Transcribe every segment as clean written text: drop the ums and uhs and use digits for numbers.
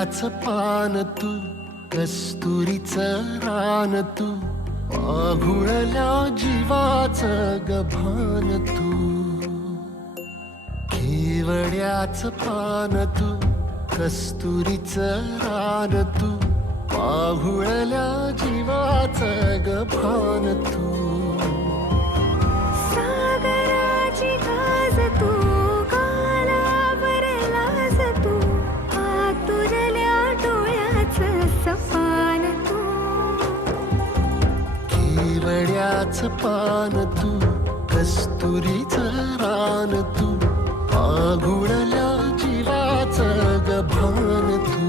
केवड्याचं पान तू, कस्तुरीचं रान तू, पाघुळल्या जीवाचं गभान तू. केवड्याचं पान तू, कस्तुरीचं रान तू, पाघुळल्या जीवाचं गभान तू. सागराची गाज तू, गालावरलाज तू, आतुरल्या डोळ्याचं सपान तू. केवड्याचं पान तू, कस्तुरीचं रान तू, पाघुळल्या जीवाचं गभान तू.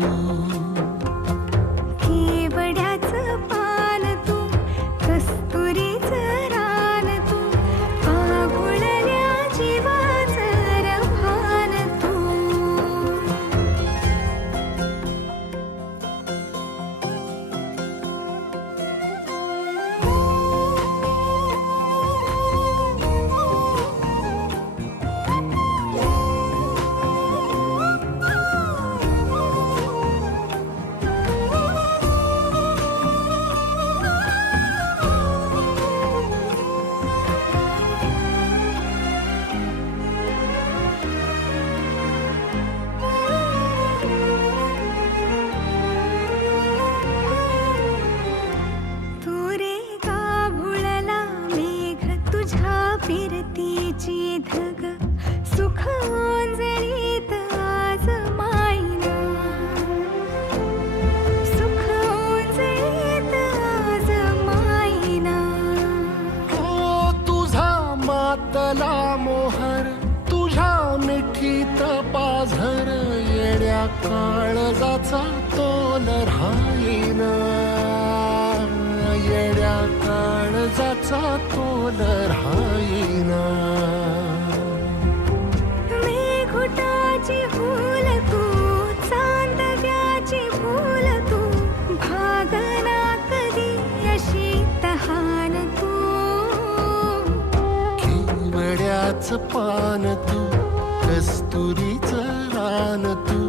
केवड्याचं पान तू, कस्तुरीचं रान तू, पाघुळल्या जीवाचं रभान तू. फिरतीची धग सुख ओंजळीत आज मायना, सुख ओंजळीत आज मायना. हो तुझा मातला मोहर, तुझ्या मिठीत पाझर, येड्या काळजाचा तोल राहीना, येड्या काळजाचा तोल राहीना. मेघुटाची फूल तू, चांदव्याची फूल तू, भागना कधी अशी तहान तू. केवड्याचं पान तू, कस्तुरीचं रान तू,